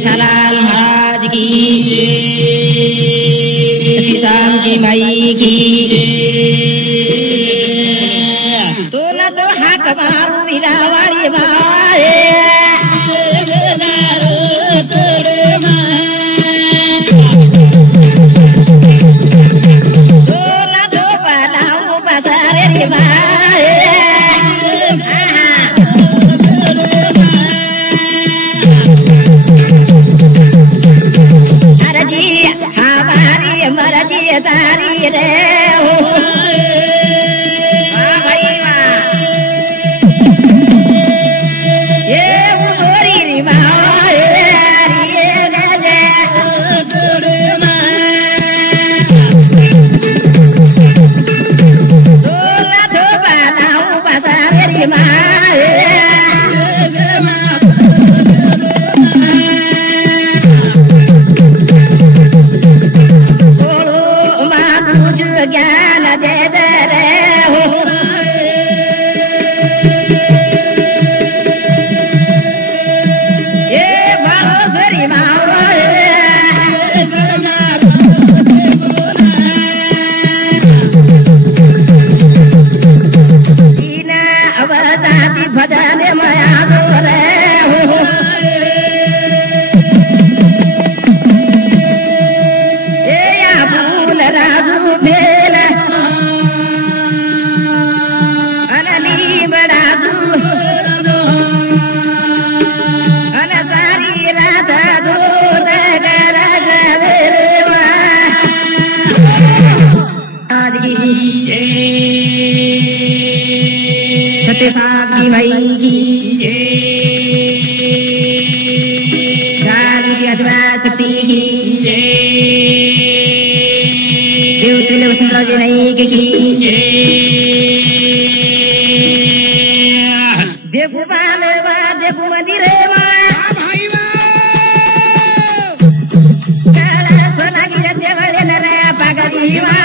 जेठालाल महाराज की, सती शाम की माई की। तो न तो हाक मारू विरावाड़ी भाए, तो न तो पलाऊ पसारे रे भाए। हमारी मर्जी तारी रे हो, भाई ये गोरी री ज्ञान दे दे रे हो, ये भरोसरी माओ जीना अवताती भजन माया दो रे हो, ये या भूल राजू सत्य साहब की भाई की जागृति अथवा शक्ति की देवतुल्य वसुंधरा जी नाईक की देखो बालवा देखो मंदिर सोना की रत्ते वाले नरा पागलीवा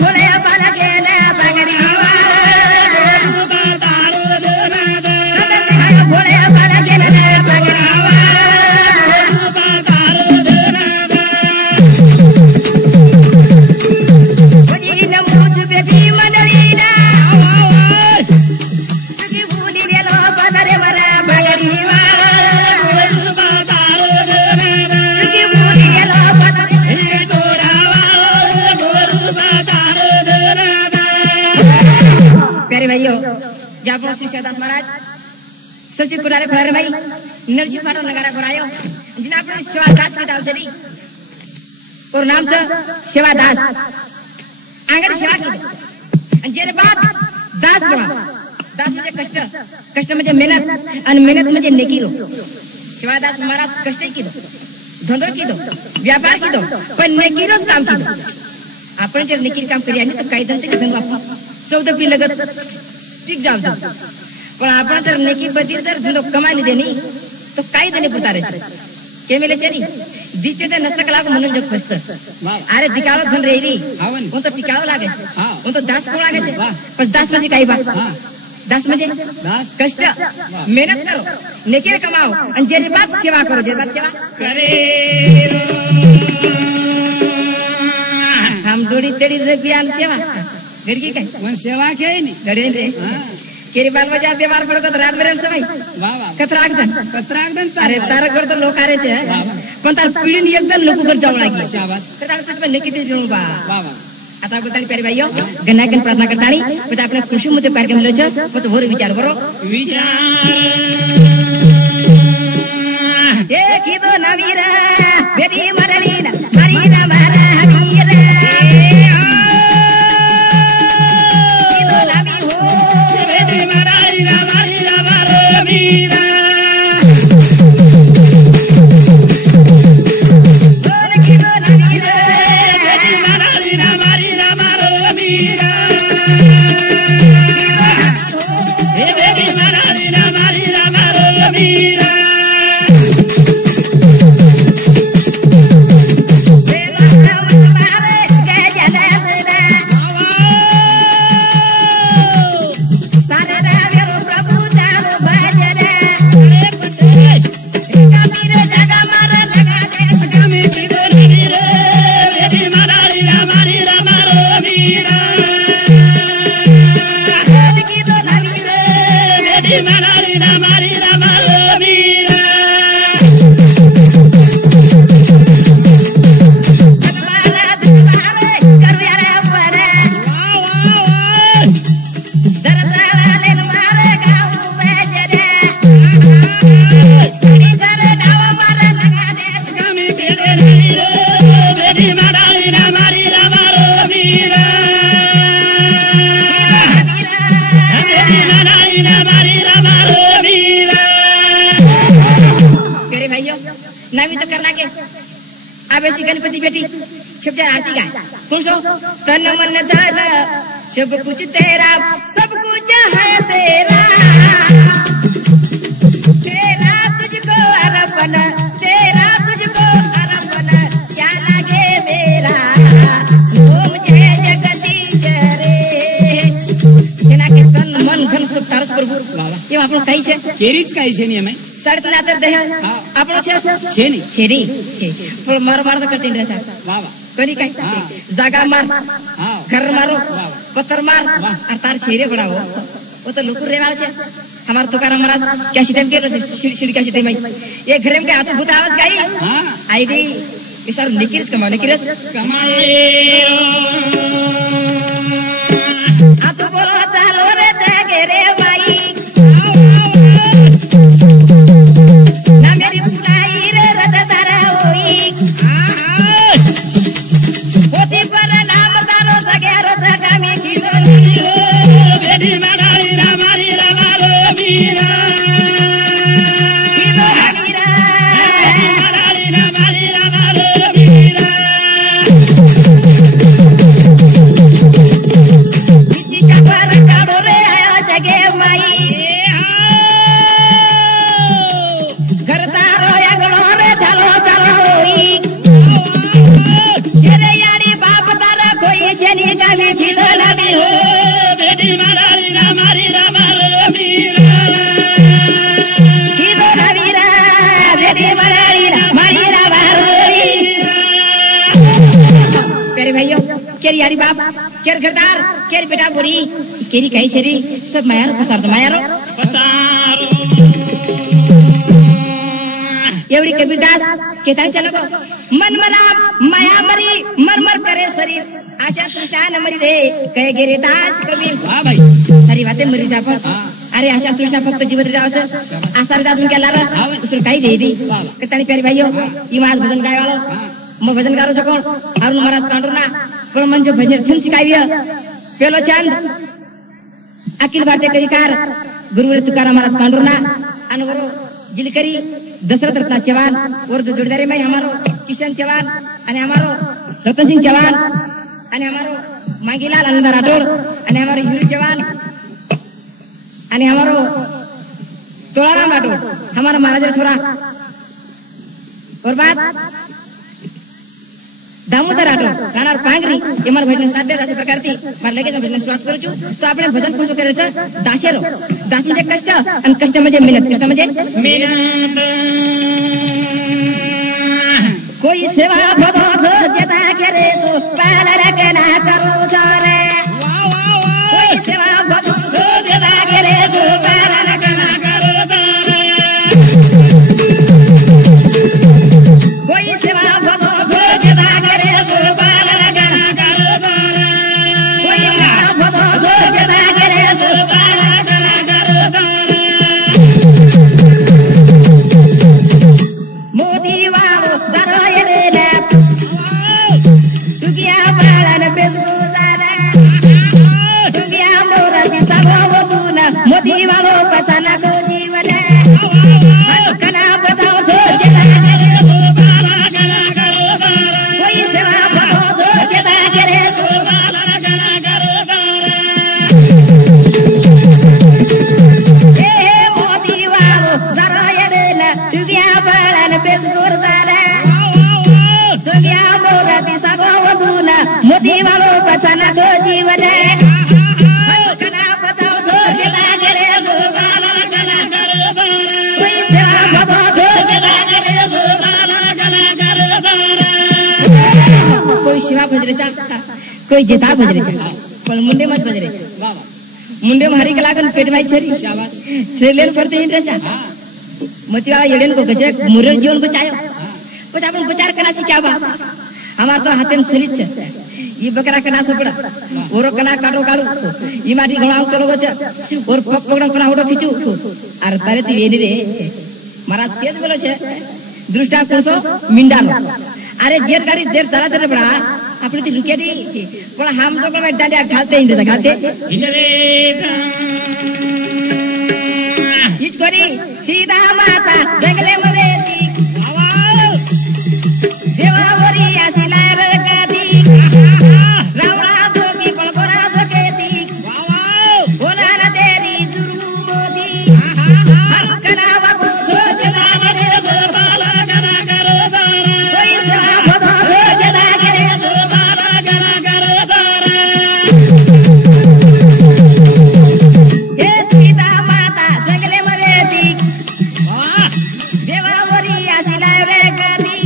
भोले बाला के प्यारे भाइयों जापो श्री शिवदास महाराज सरची कुरारे फड़ारे भाई नरजी फाटो नगारा घोरायो जिना आपने शिवादास के दाव चली और नाम छ शिवादास आंगण शिवा की जेरे बाद दास बना दास म्हणजे कष्ट म्हणजे मेहनत आणि मेहनत म्हणजे नेकी रो शिवादास महाराज कष्ट की दो धंधो की दो व्यापार की दो पण नेकी रोज काम की दो आपण जर नेकी काम करी आणि तर काही दंते घेऊन बापू 14 पी लगत ठीक जाव पण आपण जर नेकी बदीर जर धंधो कमाली देनी तो काही देणे पुतारे के मेले चरी दिसते ते नसता कला म्हणून जग फसत अरे दिखावो धन रेली कोण तो टिकावो लागे कोण तो दास कोण लागे पण दास म्हणजे काही बा दास म्हणजे कष्ट मेहनत करो नेकी कमाओ आणि जेरी बात सेवा करो जेरी बात सेवा करे हम दोड़ी तेरी रुपया सेवा गरगी काय वन सेवा के नहीं गडे रे केरी बाल बजा बीमार पड़ो तो रात भर सवाई वाह वाह कतरागदन अरे तार कर तो लोक आरे छे पण तार पीड़ी नि एकदम लोक घर जाव लागी शाबाश तर तुझ में नेकी दे जणू बा वाह वाह आता बताली प्यारे भाइयों गन्नाकन प्रार्थना करतानी पण आपने खुशी मुद्दे कार्यक्रम मिलो छे पण भोर विचार करो ए कीदो नवीरा बेरी मरलीना मरीना मारा हमीरा कीदो नवी हो बेरी मरलीना मरीना मारा हमीरा कीदो नवीरा बेरी मरलीना मरीना मारा हमीरा ए बेरी मरलीना मरीना मारा हमीरा गणपति बेटी शब्द आरती गाय कौन सो तन मन धन सब कुछ तेरा सब कुछ है तेरा तेरा तुझको अर्पण तेरा तुझको अर्पण क्या लगे मेरा ओम जय जगदीश रे एना के तन मन धन सब तारस प्रभु ये आपन कई छे केरीज कई छे नि અમે साडे नातर देह આપણો છે ની છેરી પણ માર માર તો કરતી રહે છે વાહ વાહ કરી કઈ જાગા માર घर मारो पत्थर मार और तार छेरे बनाओ वो तो लोकुर रेवाल छे हमार तुकाराम महाराज क्या सिस्टम के सीढ़ी क्या सिस्टम है ये घरे में के हाथ भूत आवाज गाई हां आई दी ये सर निकिरज कमाए आज बोलो चालो रे जागे रे भाई ना मेरी बुलाई रे रद तारा होई होती पर नाम तारो जगे रो जगा में किलो बेटी मनाई रा मारी रा मारो मीरा किलो मीरा बेटी मनाई रा मारी रा मारो मीरा इसी का पर काड़ो रे आयो जगे माई घर तारो अगलो रे ढालो चालो होई तेरे यारी बाप तारा कोई जनी गावी किलो लबी हो बेटी मनाई रा मारी रा मारो मीरा किलो मीरा बेटी मनाई रा मारी रा मारो मीरा प्यारे भाइयों केरी यारी बाप केर घरदार केरी बेटा बोरी केरी कई छेरी सब मायारो पसार मायारो पसारो एवढी कबीरदास केताळी चलो को मन मरा माया मरी मरमर करे शरीर आशा तृष्णा न मरी रे कहे गिरे दास कबीर वाह भाई सरी हाते मरी आपण अरे अशा तृष्णा फक्त जीवित जावचं आसार जाऊन केला रे दुसरं काही देई कतानी प्यारी भाईयो ई माझ भजन गायवालो मग भजन गारो जो कोण अरुण महाराज पांडुरना पण म्हणजे भजन थंच काव्य पेलो चंद अखिल भारतीय कविकार गुरुवर तुकाराम महाराज पांडुरना अनवरो जिलकरी दशरथ रत्ना चौहान और जो जोड़दारे में हमारो किशन चौहान आणि हमारो रतन सिंह चौहान आणि हमारो मांगीलाल आनंद राठौड़ आणि हमारो हिरू चौहान आणि हमारो तोलाराम राठौड़ हमारा महाराज छोरा और बात दामोदर राठौड़ राणा पांगरी ये मार भजन साध्य अशा प्रकारची मार लगेच भजन सुरुवात करू छु तो आपण भजन कसं करायचं दासेरो दास म्हणजे कष्ट आणि कष्ट म्हणजे मेहनत कष्ट म्हणजे मेहनत कोई सेवा भदो जता करे तो पालर केना करू जारे कोई सेवा भदो जता करे तो पालर केना करू जारे कोई सेवा भदो जता करे तो पालर केना करू जारे कोई सेवा भदो जता करे तो पालर केना करू जारे मोदी वालो दरोयले तुगिया बाळन बेसुजारा तुगिया मोरती सबवुना मोदी वालो पसना तो जीवन कना बताओ सो जता करे तो बाला गना करो दारा कोई सेवा बताओ सो जता करे तो बाला गना करो दारा ए मोदी वालो दरोयले तुगिया बाळन बेसुजारा तुगिया मोरती सबवुना मोदी वालो पसना तो जीवन कना बताओ सो जता करे तो बाला गना करो दारा कोई सेवा बताओ सो जता करे तो बाला गना करो दारा कोई शिवा भजरेचा कोई जेता भजरेचा पण मुंडे मत भजरेचा मुंडे मारी के लागन पेट में छरी शाबाश छेलेन करते ही रेचा मती वाला येडेन को गजे मुरर जीवन को चायो कुछ अपन विचार करना सी क्या बा हमार तो हाथे में छरीच छे ये बकरा कना सपड़ा ओरो कना काटो काडू ई माटी घणाव चलो गच और पकड़ कना ओडो खिचू अरे तारे ती वेनी रे महाराज तेज बोलो छे दृष्टा कोसो मिंडानो अरे जेर गाड़ी जेर जरा जरा बड़ा अपने ती रुके दी पण हम तो में डांडिया घालते रे इच करी सीधा माता जंगले में दी देवावरी आसिला रे गादी रावणा धोकी पण कोना सकेती बोला न तेरी जुरू मोदी हम कनावा को सोचना करे तो बाला गना करो दारा कोई सेवा भदो सोचना करे तो बाला गना करो दारा हे सीता माता जंगले में दी देवावरी आसिला रे गादी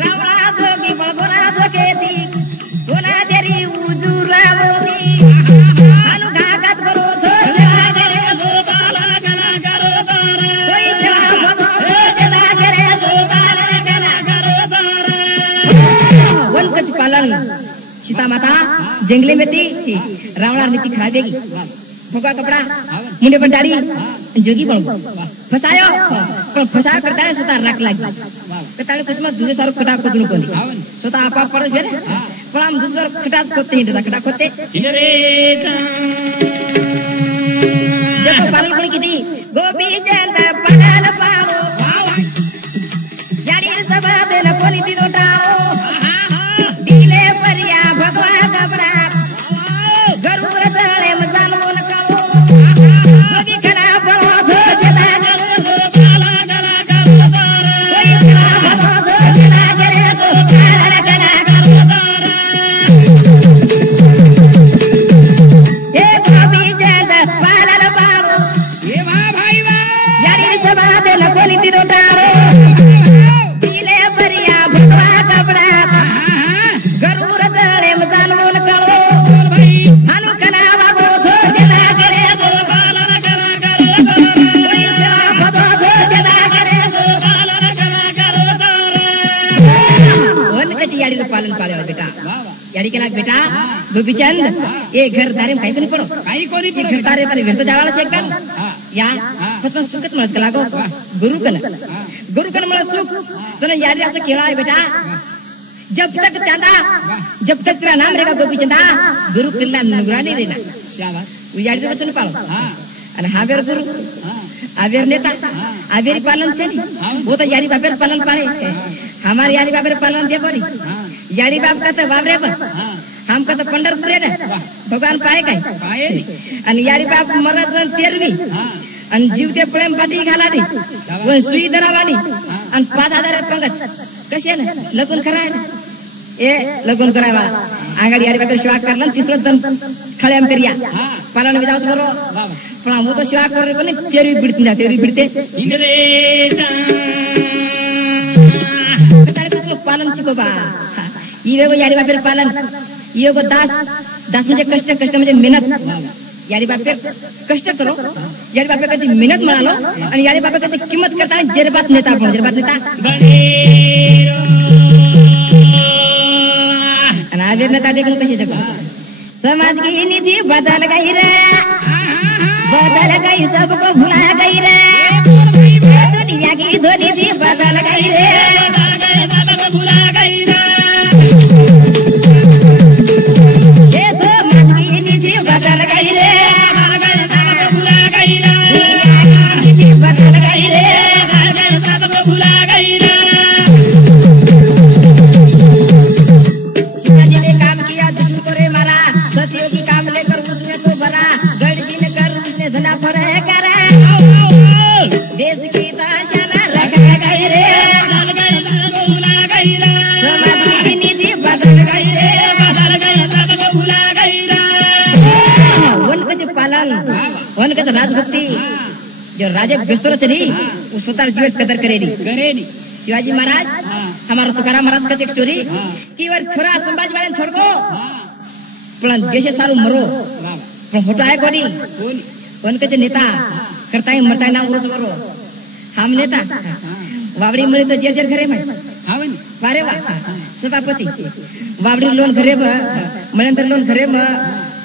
रावणा धोकी पण कोना सकेती कोना तेरी उजुरावती अनुघात करो सोचना करे तो बाला गना करो दारा कोई सेवा भदो सोचना करे तो बाला गना करो दारा वन कच पालन सीता माता जंगले में थी रावणा नीति खा देगी फुगा कपड़ा मुंडे पर दाढ़ी जोगी बन फसायो पण फसा करता है स्वतः राख लागी कताले कुछ मत दूसरे सारो खटा खोदनु कोनी स्वतः आपा पड़े फेरे पण हम दूसरे खटाच खोदते ही खटा खोदते देखो पालन कोनी किती गोपी जंत पडल पावो यारी सभा देन कोनी दिनो टाओ दिले परिया भगवा कपड़ा गरुड़ तळे मजान मोन काओ जोगी खना पड़ो सो जता करे तो बाला गना करो दारा कोई सेवा भदो सो जता करे तो बाला गना करो दारा ए गोपी जंत पालन पावो ये याडी केला बेटा गोपीचंद ये घर तारे काही कोणी पडो काही कोणी पडो घर तारे तारे घर जावाला चेक कर या फक्त सुखत मळस केला गो गुरु कन मला सुख तने याडी असं केला आहे बेटा जब तक तेरा नाम रहेगा गोपीचंदा गुरु किल्ला नुरानी रहना शाबाश याडी वचन पाळो आणि हावेर गुरु आवेर नेता आवेरी पालन छे वो तो याडी बापेर पालन पाळे हमारे याडी बापेर पालन दे बोरी याडी बाप का तो वावरे पर हम का तो पंढरपुर है ना भगवान पाए काय आणि याडी बाप मरत 13वी आणि जीव ते प्रेम पाटी घाला दी वो सुई दरावाली आणि 5000 पंगत कसे ना लगन कराय ए लगन कराय वाला आंगडी याडी बापेर सेवा करलन तिसरो दन खळ्याम करिया पालन विदास बरो पण वो तो सेवा कर कोनी 13वी बिडते पालन शिको बा ये वो याडी बापेर पालन ये को दास म्हणजे कष्ट म्हणजे मेहनत याडी बापेर कष्ट करो याडी बापेर कधी मेहनत म्हणालो आणि याडी बापेर कधी किंमत करता जरबात नेता आणि आवेर नेता देखून कशी जगो समाज की नीति बदल गई सबको भुला गई रे दुनिया की नीति बदल गई रे भुला गई रे ये समाज की नीति बदल गई रे भुला गई रे बदल गई रे सबको भुला गई रे शिवाजी ने काम किया दुश्मन को रे मारा सतियों की काम लेकर उसने तो भरा गढ़ ने कर उसने धना भरे करे देश की दाशना रख गई रे भुला गई रे समाज की नीति बदल गई रे सबको भुला गई रे वन का पालन वन का राजभक्ति जो राजे बेस्तरो चली वो स्वतः जीवन कदर करेनी शिवाजी महाराज हमारा तुकाराम महाराज का एक स्टोरी कि वर छोरा समाज वाले छोड़ को पण देशे सारू मरो पण होतो आहे कोणी कोणके नेता करताय मरताय नाम उरोच मरो हम नेता वावडी मिळे तो जेर घरे में हावन वारे वा सभापती वावडी लोन घरे म्हणंतर लोन घरे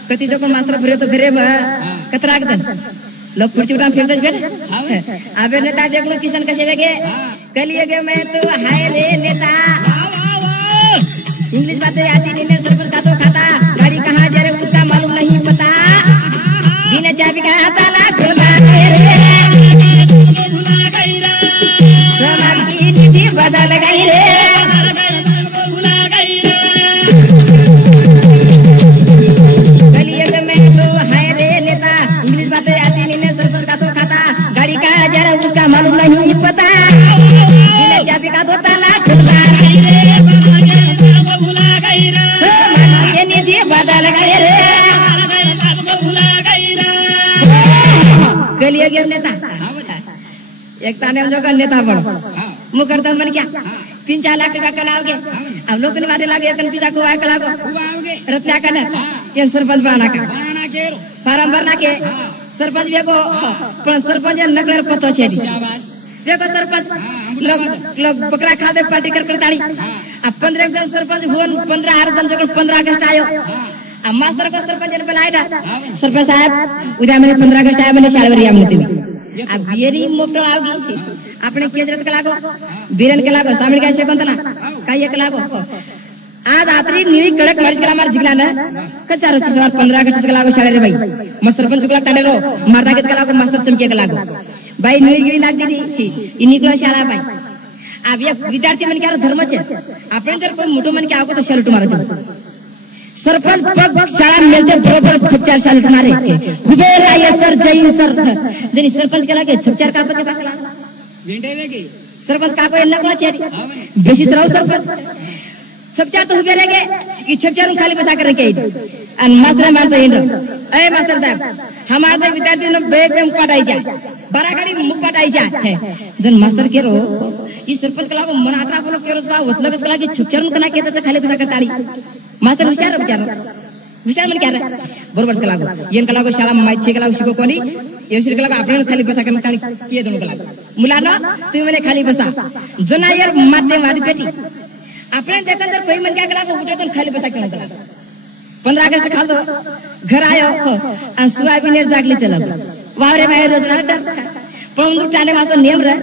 कती जो पण मात्र भरे तो घरे कतरा गदन लोग खुर्ची उठा फेंकते बेटे आबे नेता देख लो किशन कसे वेगे कलिए गे मैं तो हाय रे नेता इंग्लिश बातें आती नहीं सरपंच का तो खाता गाड़ी कहाँ जा रहे उसका मालूम नहीं पता बिना चाबी का ताला खुला रे भुला गई रे समाज की नीति बदल गई रे भुला गई रे कलिए गे मैं तो हाय रे नेता इंग्लिश बातें आती नहीं सरपंच का तो खाता गाड़ी कहाँ जा रहे उसका मालूम नहीं पता बिना चाबी का तो ताला खुला रे भुला गई रे समाज की नीति बदल गई रे सबको भुला गई रे गलिया गे नेता एक ताने हम जो का नेता बड़ो मुकरदम बन क्या 3-4 लाख का कलाओगे अब लोग ने वादे लागे कन पिसा को आए कलागो रत्ना कन ये सरपंच बनाना के फार्म भरना के सरपंच वेगो पण सरपंच नकलर पतो छे शाबाश वेगो सरपंच लोग बकरा खा दे पार्टी करताड़ी अब 15 जन सरपंच हुन 15 जन जो 15 अगस्त आयो अब मास्टर को सरपंच ने बनाया सरपंच साहब उद्या मैंने 15 अगस्त आया मैंने शालवरी हमने तुम्हें अब येरी मोटो आवगी अपने केजरत के लागो बीरन के लागो सामिल का से कोंतला काय के लागो आज आतरी नीवी कडक मर्ज कला मार जिगला ना कचारो सवार 15 अगस्त के लागो शाळे रे भाई मस्त सरपंच को ताडे रो मारदा के लागो मास्टर चमके के लागो भाई नीवी गिरी लाग दी इनी को शाळा भाई अब ये विद्यार्थी मन के धर्म छे आपण जर कोई मोटो मन के आवको तो शर्ट मारो सरपंच पग शाळा मिलते बरोबर 6-4 शर्ट मारे हुबे राय सर जय सर जनी सरपंच के लागे 6-4 का पके पाकला वेंडे वेगे सरपंच का कोई नकला छेरी बेसी राव सरपंच 6-4 तो हुबे रगे ई 6-4 खाली बसा कर रखे अन मास्टर मानतो इंद्र ए मास्टर साहब हमार तो विद्यार्थी न बेग में मुकाट आई जाए बरागडी मुकाट आई जाए जन मास्टर केरो ई सरपंच के लागो मन आत्रा बोलो केरो बा वतलग के लागे 6-4 कना केता खाली बसा कर ताड़ी मातर विचार मन क्या बरोबर के लागो येन के लागो शाळा माहिती के लागो शिको कोणी येशीर के लागो आपण खाली बसा करन ताळी के दोन के लागो मुलानो तुम्ही मने खाली बसा जनायर माते मारी पेटी આપણે देखा तर कोई मन क्या करा को उठे तो खाली बसा के नतला 15 अगस्त खाल दो घर आयो आणि सोयाबीन जागली चला वावरे बाहेर रोज ना पण उंदू टाणे मासो नियम रे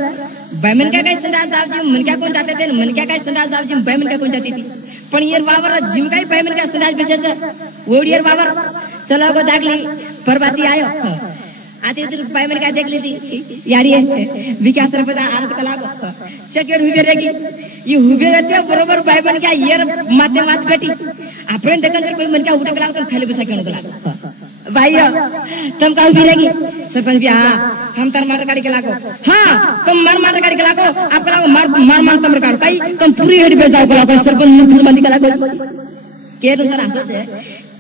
बैमन क्या काय संडास जावजी मन क्या कोण जाते ते मन क्या काय संडास जावजी बैमन क्या कोण जाती ती पण येर वावर जिम काय बैमन क्या संडास बेसायचं ओडियर वावर चला गो जागली परबाती आयो आते इधर बैमन क्या देख लेती यार ये विकास सरपंच आरत कला चकेर उभे रेगी ये उभे रहते बरोबर बैमन क्या येर माते मात गटी आपण देखन जर कोई मन क्या उठे कला तो खाली बसा के नतला भाई तुम का उभी रहेगी सरपंच भी हाँ हम तर मार गाड़ी के लागो हाँ तुम मार गाड़ी के लागो आप कलागो मार तुम काट पाई तुम पूरी हेड बेच दाओ कलागो सरपंच मुख्य मंत्री के लागो के अनुसार आसो छे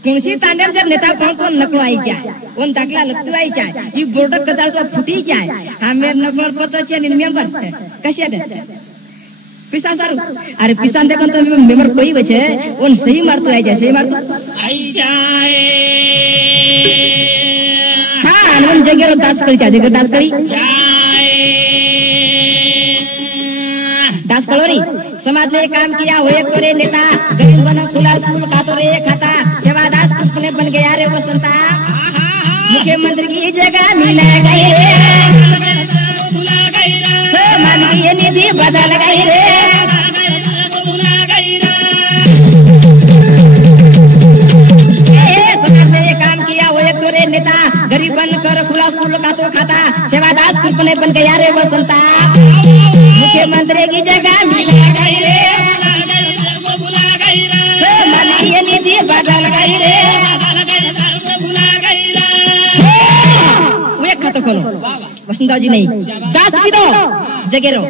कोणसी तांडेर जर नेता पण तो नकळो आई जाय ओन दाखला लगतो आई जाय ई बोर्ड कदाळ तो फुटी जाय आमेर नकळो पतो छे नि मेंबर कशे दे पिसा सारू अरे पिसा देखन तो मेंबर कोई बचे ओन सही मारतो आई जाय सही मारतो आई जाय मन जगेरो दास करी जाए जगेर दास करी दास कलोरी समाज में काम किया हो एक करे नेता गरीब बना खुला स्कूल खातो रे खाता सेवा दास कुछ बन गया रे वसंता मुख्यमंत्री की जगह मिल गई रे मान की ये निधि बदल गई रे नेता गरीब बन कर खुला स्कूल का तो खाता सेवादास कुपने बन गया रे वसंता मुख्यमंत्री की जगह मिल गई रे ये नीति बदल गई रे वे खाता खोलो वसंता जी नहीं दास की दो जगेरो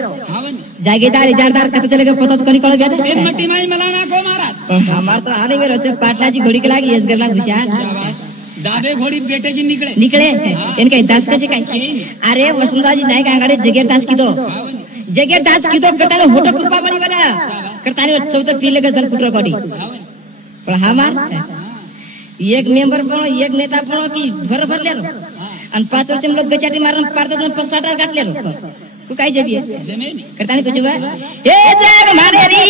जागीदार इजारदार कते चलेगा पता कोनी कळ बेटा सेन मट्टी माई मलाना को महाराज हमार तो आने में रोचे पाटला जी घोड़ी के लागी एस गरला घुसार दादे घोड़ी बेटे की निकले इनका दास का काय अरे वसंता जी नाही गांगाडे जगेर दास की दो कटाले होटो कृपा मळी बना करतानी चौथा पीले गजल कुटरो कोडी पण हमार एक मेंबर पण एक नेता पण की भर भरलेलो आणि 5 वर्ष लोग बेचाटी मारन पारदा पसाटा गाटलेलो तू काय जबी करतानी कुछ बा ए जग मारे री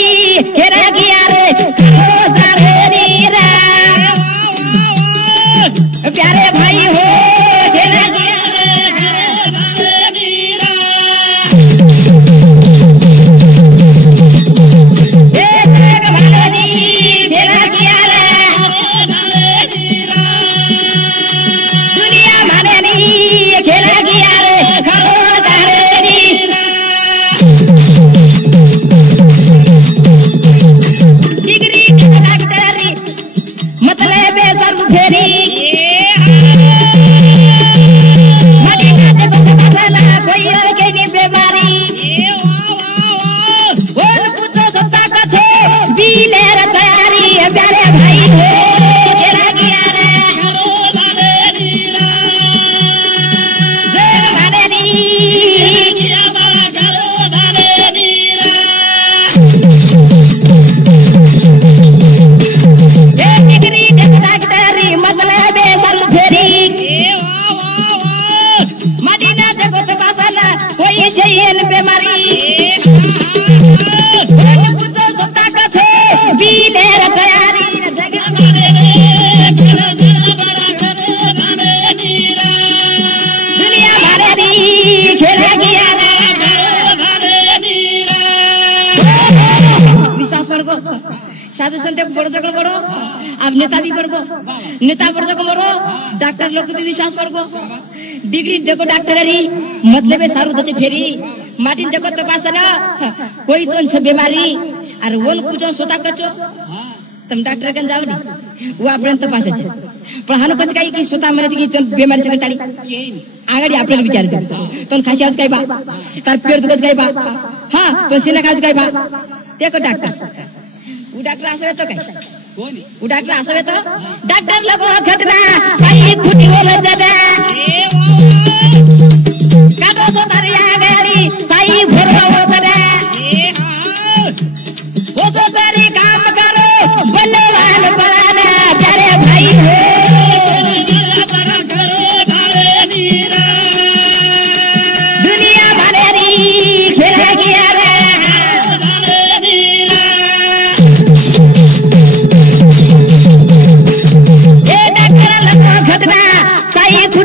हेरा किया रे खरो जारे री रा प्यारे भाई हो तेरा दुनिया माने नी खेला किया रे खरो तारे नी डिग्री डॉक्टरी मतलब बेसर फेरी साधु संत बड़ो जगह बड़ो अब नेता भी बढ़ो नेता बड़ो जगह बड़ो डॉक्टर लोग भी विश्वास बढ़ो डिग्री देखो डॉक्टरी मतलब सारू दते फेरी माटिन देखो तपासना कोई तो बीमारी और वन कुछ स्वतः कचो तुम डॉक्टर कन जाओ नी वो आपण तपासाचे पण हानो कच काही की स्वतः मने की बीमारी सगळी टाळी आगडी आपल्याला विचारतो पण खाशी आज काय बा तर पेट दुखत काय बा हां तो सिना खाज काय बा ते को डॉक्टर वो डॉक्टर आसवे तो काय कोणी वो डॉक्टर आसवे तो डॉक्टर लोग घटना सही खुटी बोल जदा काटो तो तारिया गाड़ी सही घोरो होतदा वो तो तारी काम करो बल्लेवान बना प्यारे भाई हो दुनिया भरे री खेला किया रे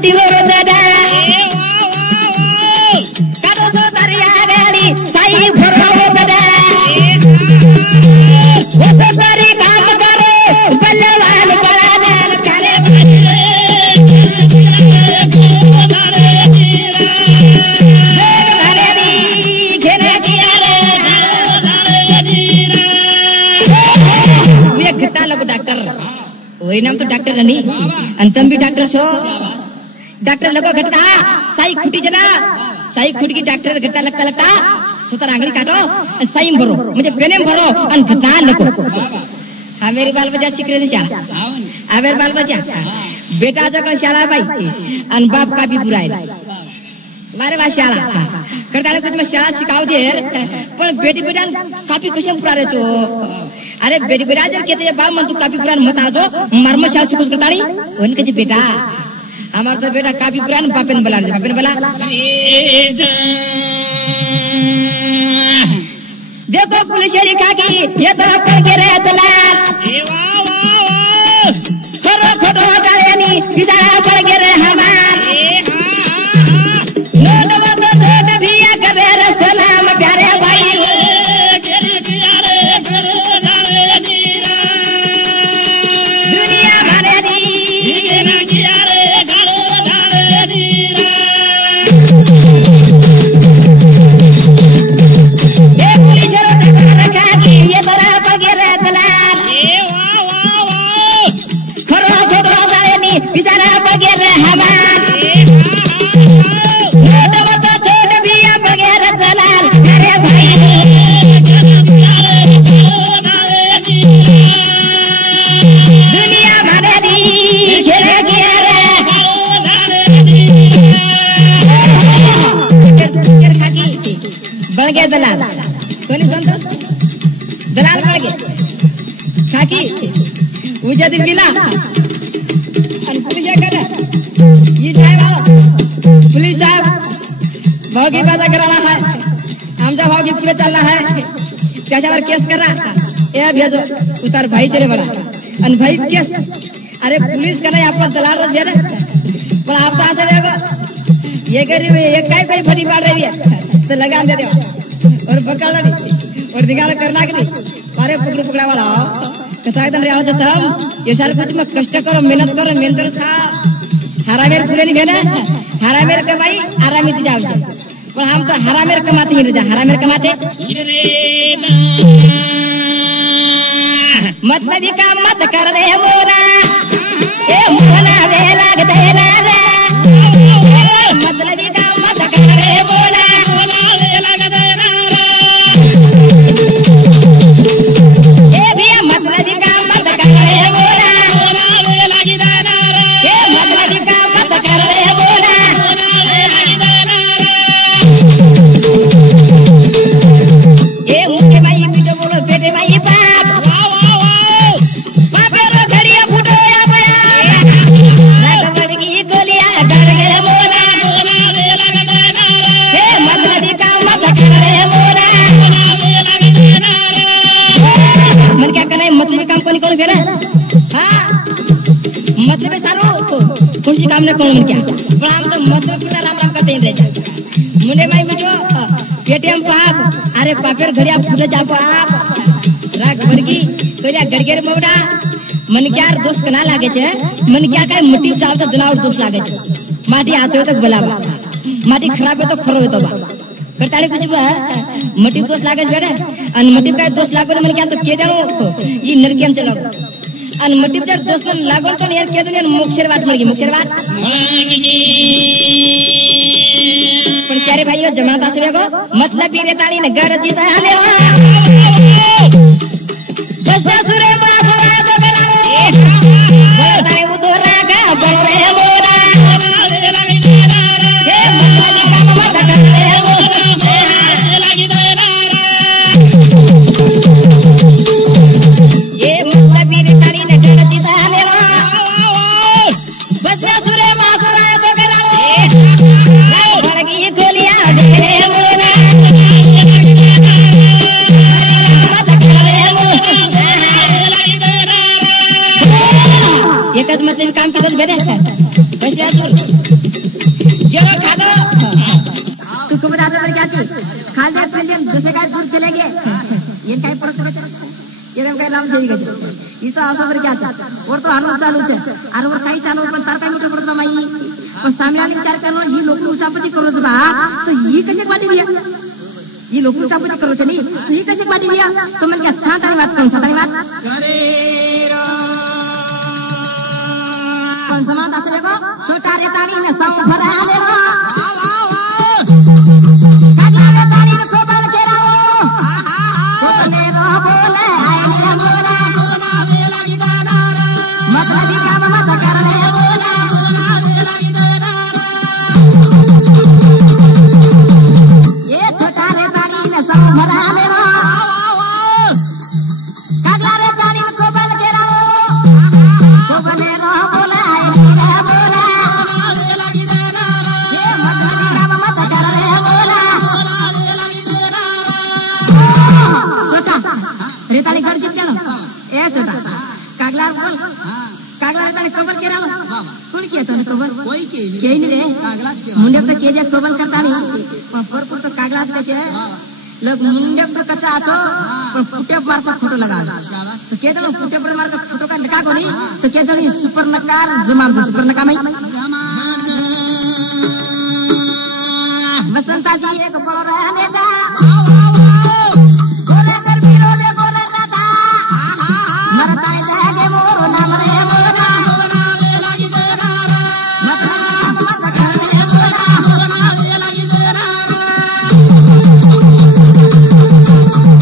खुटी वो रोजदा काटो सो दरिया गली साई भरो रोजदा वो तो सारी काम करे बल्लेवान बड़ा नाल करे डॉक्टर वही नाम तो डॉक्टर नहीं अंतम भी डॉक्टर छो डॉक्टर लगो घटना साई खुटी जना साई खुटी की डॉक्टर घटना लगता लगता सुतर आंगली काटो साई में भरो मुझे पेने में भरो अन घटना लगो हाँ मेरी बाल बच्चा सिकरे नहीं चाह मेरे बाल बच्चा बेटा जब शाला भाई अन बाप का भी बुरा है मारे बात शाला करता कुछ मैं शाला सिखाओ दे पर बेटी बेटा काफी कुछ पूरा रहे तो अरे बेटी बेटा जर कहते हैं बाल मन तू काफी पुरान मत आ जो मर्म शाल से कुछ करता नहीं उनके जी बेटा हमारा तो बेटा काफी पुरान पापन बला देखो पुलिस लिखा की ये तो पड़ के रहे दलाल खरो खरो डालेनी बिचारा पड़ के रहे हमार नोट बंद नोट भी कबेर सलाम प्यारे भाई दलाल कोणी संतोष दलाल बन गए खाकी मुझे दिन मिला और पुलिस क्या कर ये जाए वाला पुलिस साहब भाव की बात कराना है हम जब भाव की पूरे चलना है कैसा बार केस कर रहा ये भेजो उतार भाई तेरे बड़ा अन भाई केस अरे पुलिस का नहीं आपका दलाल रख दिया पर आप कहाँ से देखो ये गरीब ये कई फटी पड़ रही है तो लगा दे दे और पकड़ और निकाल करना के लिए अरे पकड़ा वाला कथा एकदम रहा जाता ये सारे कुछ में कष्ट करो मेहनत था हरा मेरे पूरे नहीं भेना हरा मेरे कमाई आराम से जाओ पर हम तो हरा मेरे कमाते ही नहीं हरा मेरे कमाते मतलब ही काम मत कर रे मोरा ए मोना वे लाग देना रे मतलब ही काम मत कर रे मोरा कुर्सी काम ने कौन क्या पर हम तो मतलब कितना राम राम करते हैं रे मुंडे माई में जो पेटीएम पाप अरे पापेर घड़िया फुटे जा पाप राग बड़की कोइला गड़गेर मोड़ा मन क्या दोस्त कना लागे छे मन क्या काय मट्टी चाव तो जनावर दोस्त लागे छे माटी आछो तो बोलावा माटी खराब है तो खरो है तो बा करताले कुछ मट्टी दोस्त लागे छे अन मट्टी काय दोस्त लागो मन क्या तो के जाओ ई नरकेम चलो अन मट्टी जर दोस्त लागो तो यार के दुनिया मोक्षर बात मर गई मोक्षर बात पण प्यारे भाइयों जमाता से देखो मतलब भी रेताली ने गड़ जीता आने बस सुरे मासुरा तो कराओ बोलता है वो तो रागा बोल रहे मोरा ये मतलब काम मत कर रहे हो ये मतलब भी रेताली ने गड़ जीता आने बस सुरे मासुरा तो कराओ भड़की गोलियां दे मोरा मत कर जरा खा दो तुमको बता दो क्या चीज खा दे पहले जैसे का दूर चले गए ये काय पड़त ये रम काय नाम चली गई ये तो आवश्यक पर क्या था और तो हाल चालू है और वो काही चालू पण तार काय मोटर पडत माई पण सामनाने विचार करो ही लोक उचापती करो बा तो ये कैसे पाटी दिया ये लोक उचापती करो छनी तो ये कैसे पाटी दिया तो मन क्या छातानी बात कौन छातानी बात करे कौन समाज असले को छोटा रे तानी ने सम भरा ले रो काला रे तानी ने कोबल के राओ कोने रो बोले आए ने बोले सोना वे लगी दादार मतलब ही काम मत कर ले बोले सोना वे लगी दादार ये छोटा रे तानी ने सम भरा ले रो काला रे तानी ने कोबल के राओ कोने रो बोले आए ने बोले सोना वे लगी दादार ये मतलब ही काम मत कर ले बोले सोना वे लगी दादार छोटा रेताली घर जित गेलो ए छोटा कागला बोल हां कागला रेताली कोबल के राओ कोण किया तो कोबल कोई के केही नहीं रे कागलाच के मुंडे तो के जे कोबल करता नहीं पण भरपूर तो कागलाच के छे लोग मुंडे तो कच्चा आछो पण फुटे मार के फोटो लगा शाबाश तो के दलो फुटे पर मार के फोटो का लगा कोनी तो के दलो सुपर नकार जमाम दो सुपर नका में जमान वसंता जी एक बड़ो रहने दा गोरे कर बिरो दे गोरे दादा मरता जागे मोरो नाम रे मोरा सोना वे लगी दादार मतलब मत कर ले मोरा सोना वे लगी दादार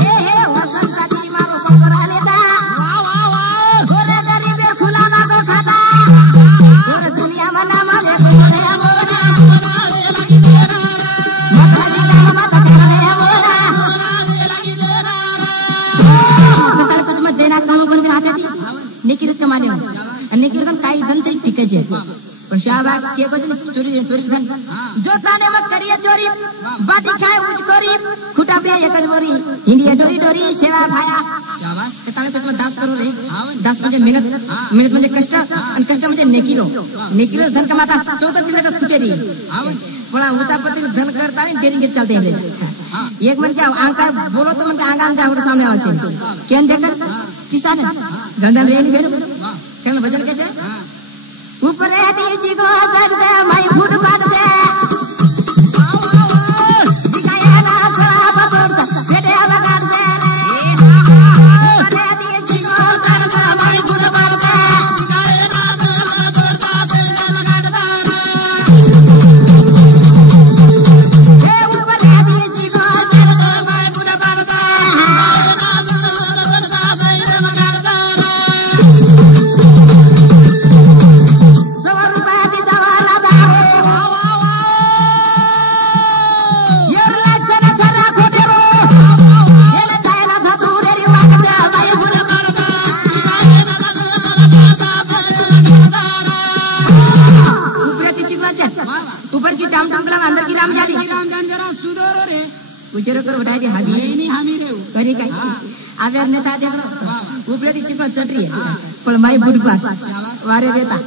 ए वसंता जी मारो बड़ो रहने दा गोरे गरीब खुला ना तो खाता गोरे दुनिया में नाम है गोरे मोरा सोना वे लगी दादार मतलब काम मत कर ले मोरा सोना वे लगी दादार तो ताले कुछ मत देना काम कोण भी आते थी निकिरत का माने निकिरत काही धन तरी ठीक है पण शाबा के कुछ चोरी चोरी धन जो ताने मत करिए चोरी बाटी खाए उच करी खुटा पे एक बोरी इंडिया डोरी डोरी सेवा भाया शाबाश ताले कुछ मत दास करो रे दास म्हणजे मेहनत मेहनत म्हणजे कष्ट आणि कष्ट म्हणजे नेकिरो नेकिरो धन कमाता 14 पिल्ले का कुटेरी बड़ा ऊंचा पत्र धन करता नहीं देरी के चलते हैं एक मन क्या आंका बोलो तो मन का आंगा आंगा हमारे सामने आओ छे केन देखकर किसान गंदन रे नहीं बेरो केन भजन के छे ऊपर दी जी को सकते माई फूट बात से दिखाया ना छोड़ा बतोड़ बेटे लगा दे ऊपर दी जी को सकते माई फूट बात से दिखाए ना छोड़ा बतोड़ बेटे लगा दादार ए ऊपर दी जी को सकते माई फूट बात से दिखाए ना छोड़ा बेटे लगा दादार सवा रुपया दी सवाला दारो यर लक्षण खरा खोटेरो एले जायला धतुरे री वाटते बाई फुल करता ऊपर ती चिकनाचे ऊपर की टाम टाम अंदर की राम जाली राम जान जरा सुधरो रे उजेरो कर उठाई दे हाबी यही नहीं हामी रे करी काय आवेर नेता देख रो ऊपर ती चिकन चटरी है पर माई बुढ़ पास शाबाश वारे रेता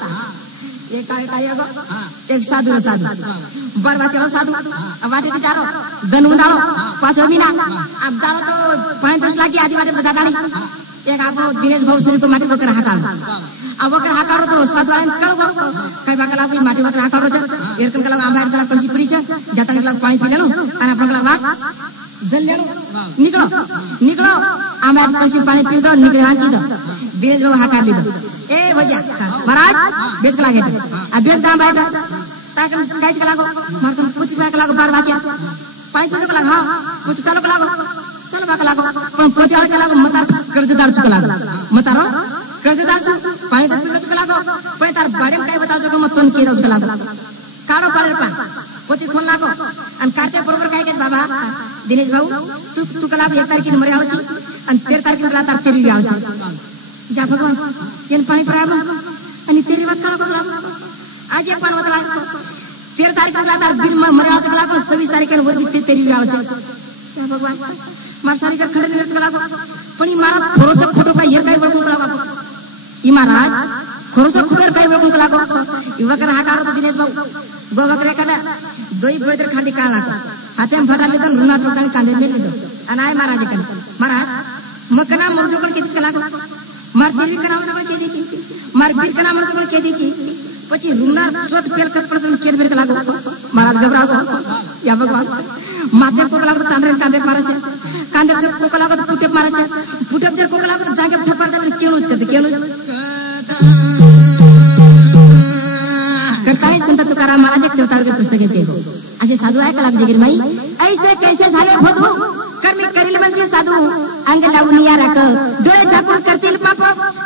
एक काय काय गो एक साधु रो साधु बरवा चलो साधु अब वाटे ते जारो धन उदारो पाछो मीना अब जारो तो 5-10 लाख की आदि वाटे दादा नहीं एक आपनो दिनेश भाऊ श्री को माटी बकर हाका अब बकर हाका रो तो साधु आइन कळो गो काय बाकला कोई माटी बकर हाका रो छ एरकन कला आंबार कला कलसी पड़ी छ जाता निकला पानी पी लेनो और आपन कला वा जल लेनो निकलो निकलो आंबार कलसी पानी पी दो निकल हाकी दो दिनेश भाऊ हाका ली दो ए भजिया महाराज बेच कला गेट अब बेच दाम बैठा ताकन काज कला गो मारकन पुछ कला गो बार बाकिया पानी पी दो कला हां पुछ चालो कला गो चलो बा कला गो पण पोते कला गो मतार कर्जदार छु कला गो मतारो कर्जदार छु पानी तो पी दो कला गो पण तार बारे में काय बताओ जो मत तोन के दो कला गो काडो पाले पा पोती खोल लागो अन कार्ते बरोबर काय के बाबा दिनेश भाऊ तू कला 1 तारीख की मरे आलो छी अन 13 तारीख की कला तार तेरी भी आलो छी जा भगवान येन पाणी प्रायब आणि तेरी बात काढो बघला आज एक पण वतला 13 तारीख ला तार बिन मरे तक लागो 26 तारीख के वर भी तेरी आलो छ जा भगवान मार सारी कर खडे लेच लागो पण ई महाराज खरोच खोटो काय येर काय बळकून लागो ई महाराज खरोच खुटर काय बळकून लागो युवकर हा काढतो दिनेश भाऊ गोवकरे करा दोई बोयतर खांदी का लागो हातेम फटाले तर रुना टोकान कांदे मेले दो आणि आय महाराज कन महाराज मकना मुरजोकन किती का लागो मार देवी का नाम जोकन के देची मार बीर का नाम जोकन के देची પછી રૂમનાર સોટ પેલ કર પડતો ચેર બેર લાગો મહારાજ ગભરાગો યા ભગવાન માથે કોક લાગો તાંડરે કાંદે મારે છે કાંદે જો કોક લાગો તો પુટેપ મારે છે પુટેપ જર કોક લાગો તો જાગે ઠપાર દે કેણું જ કરતે કેણું करता है संत तुकाराम महाराज एक चौथार के पुस्तक के असे साधू आहे कलाक जगीर माई ऐसे कैसे झाले भोदू कर्मी करील मंदिर साधू अंग लावून या राख डोळे झाकून करतील पाप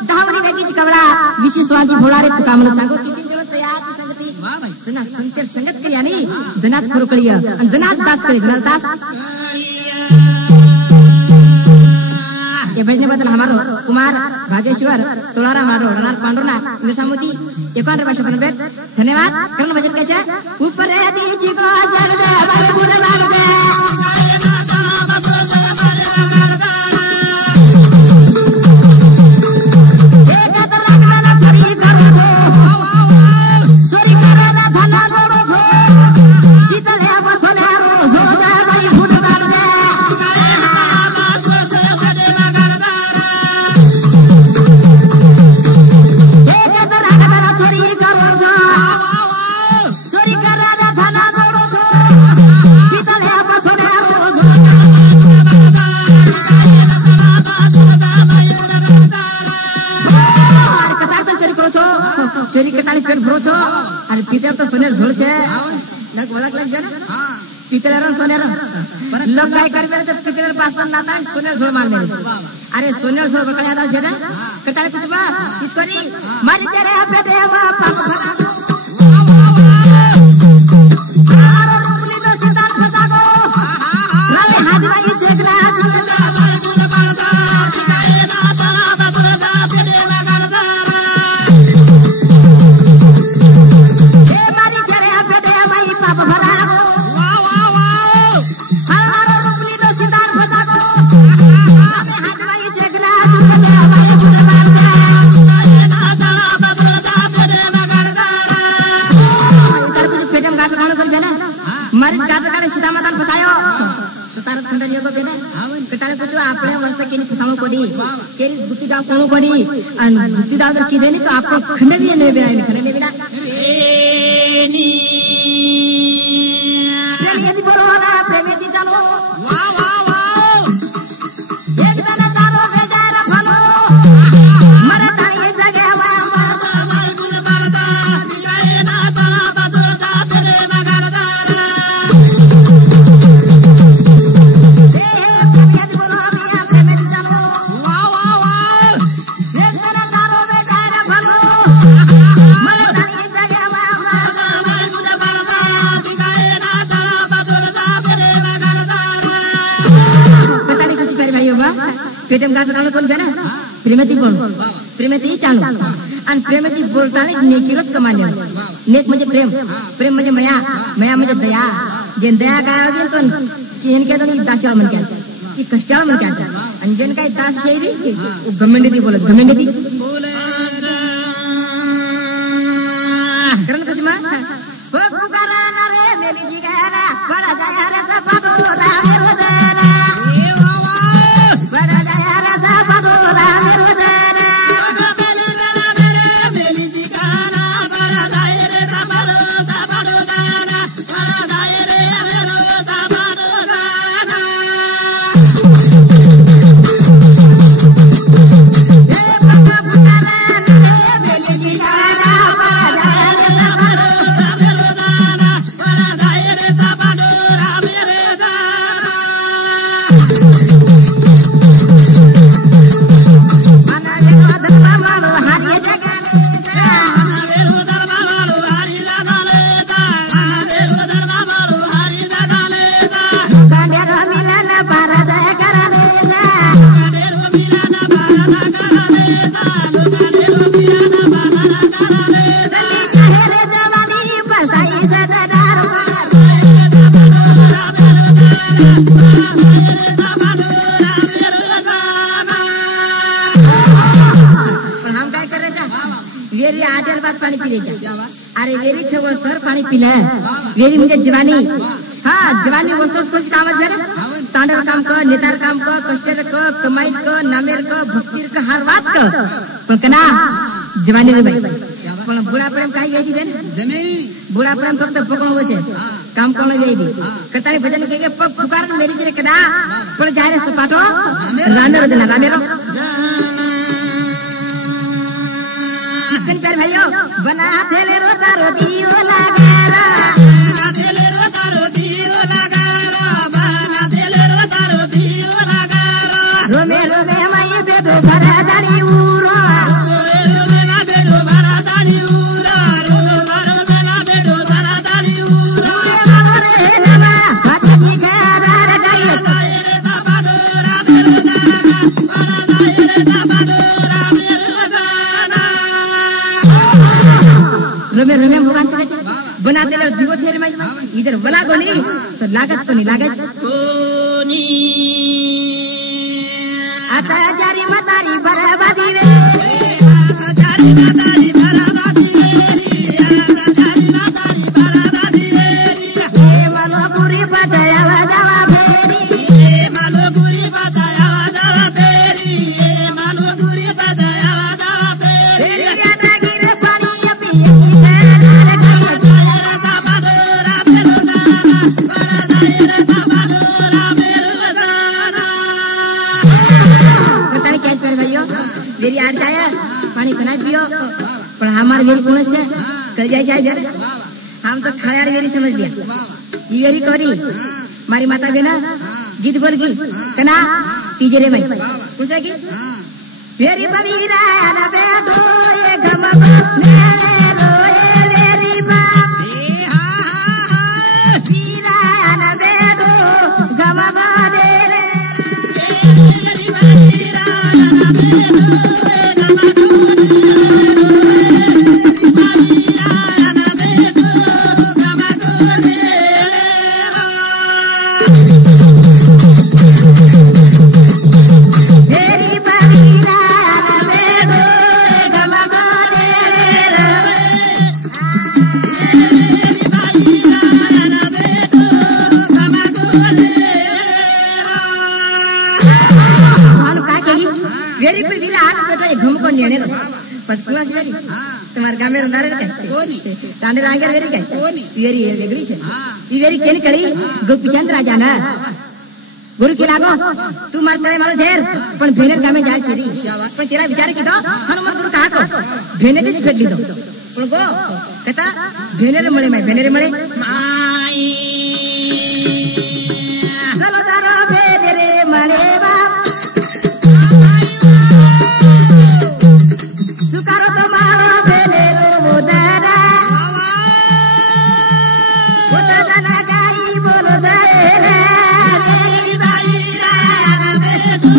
दहावणी वेगीची कवरा विशेषवादी भोळा रे तुका म्हणून सांगो किती दिवस तयार संगती वाह भाई जना संतेर संगत करी आणि जनाच खरोकळिया आणि जनाच दास करी जनाच दास ये भजने बदल हमारो कुमार भागेश्वर तोलारा मारो रणार पांडुरना निसामुती 51 वर्ष बनबे धन्यवाद करण भजन कैसे ऊपर यदि जीगो सर्ग बलपुर मार्गे एक तो लगना छरी करो छो चोरी करो ना धना जोड़ो छो पीतले बसने रो जो जा गई फुट मार्गे चोरी करतानी पेट भरो छो अरे पीतर तो सोनेर झोल छे लग वळख लग ना हां पीतळेर सोनेर लोग काय करबे ते पीतळेर पासन नाता सोनेर झोल मार मेरे अरे सोनेर झोल बकळ्या दास भेदा करतानी कुछ बा किछ करी मारी तेरे आपे देवा पाप भरा आरो रुपली तो सिद्धांत फसागो रावे हाथ भाई जगरा जुलदा बालकुल बालदा सिकाए ना तला बसुरदा पेटे लगारदा पाप भरा वाह वाह वाह हमारा रुपनी तो सिद्धांत फसागो हमें हाथ भाई जगला जुलदा भाई बुलवारदा सारे ना तला बसुरदा पेटे लगारदा इधर कुछ पेटम गाट खानो कर बेना मारी गाट काढे सीधा मतान फसायो सुतारत खंडरियो को बेना कटाले कुछ आपले मस्त केनी फसाणो पडी केरी गुत्ती डाव कोणो पडी आणि गुत्ती डाव जर किदेनी तो आपण खंडवी नाही बेना खंडवी बेना रेनी यदि बरोरा प्रेमेती जानो वाह वाह वाह एक जना तारो बेजार फलो मरे ताई जगे वा मालगुल बालदा दिगाए ना तला बदुरदा पेरे लगारदा यदि बरोरा प्रेमेती जानो वाह वाह वाह एक जना तारो बेजार फलो मरे ताई जगे वा मालगुल बालदा दिगाए ना पेटम गाठ काढून कोण बेना प्रेमती बोल प्रेमती चालू आणि प्रेमती बोलताना नेकीरोच कमाले नेक म्हणजे प्रेम प्रेम म्हणजे मया मया म्हणजे दया जे दया काय होती तो केन के दोनी दाशाळ म्हण काय की कष्टाळ म्हण काय आणि जेन काय दास शेरी घमंडी बोलत घमंडी करण कशमा हो कुकाराना रे मेली जिगारा बडा दया रे सपाटो राम रोजाना वेरी आटेल बात पानी पी ले जा अरे वेरी छे वस्तर पानी पीले वेरी मुझे जवानी हाँ जवानी वस्तर कुछ काम है तांडर काम का नेतार काम का कष्टर का कमाई का नामेर का भक्तिर का हर बात का पण कना जवानी रे भाई पण बुढ़ा प्रेम काई वेदी बेन जमेई बुढ़ा प्रेम फक्त पकड़ो होछे काम कोण वेदी करतानी भजन के पग पुकार मेरी जे कदा पण जाय रे सपाटो रामेरो जना रामेरो कितन प्यार भाइयों बना थेले रोता रोदियो लगारा बना थेले रोता रोदियो लगारा बना थेले रोता रोदियो लगारा रोमे रोमे माई बेटो भरा दानी उरो रोमे ना बेटो भरा दानी उरो रोमे ना बेटो भरा दानी उरो रे नमा भक्ति गारा गाय रे दा बाडोरा मेरो दाना बना दाय रे दा बाडोरा मेरो दाना रोमे रोमे भगवान चले बनाते ले दिवो छे रे माई इधर वला गोनी तो लागत कोनी आता जारी मतारी बराबादी रे जारी मतारी बराबादी रे जारी मतारी बराबादी रे ए मानो गुरी बताया जावा फेरी ए मानो गुरी बताया जावा फेरी ए मानो गुरी बताया जावा फेरी जाना गिरे पानी पिए वेरी आड़ जाए पानी कना पियो पर हमार वेरी कोन से कर जाए जाए बेर हम तो खायाड़ वेरी समझ लिया ई वेरी करी मारी माता बेना गीत बोल की कना तीजे रे भाई पूछा की वेरी बबीरा ना बेटो ये गम मेरे रोए वेरी बा ए हा हा बीरा ना बेटो गम दे रे वेरी बबीरा ना बेटो तुम्हारे गांव में रहना रे कोनी तांडे रांगे वेरी काय कोनी वेरी वेगळी छे ई वेरी केन कळी गोपीचंद राजा ना गुरु के लागो तू मार चले मारो धेर पण भेनेर गामे जाय छेरी पण चला विचार की दो हनुमान गुरु कहा को भेने तीच फेटली दो पण गो कथा भेनेर मळे माई चलो तारो भेनेरे मळे बाप सुकारो तो मारो भेनेरो मोदारा मोदाना गाई बोलो जाए मेरी बाई रा बेटू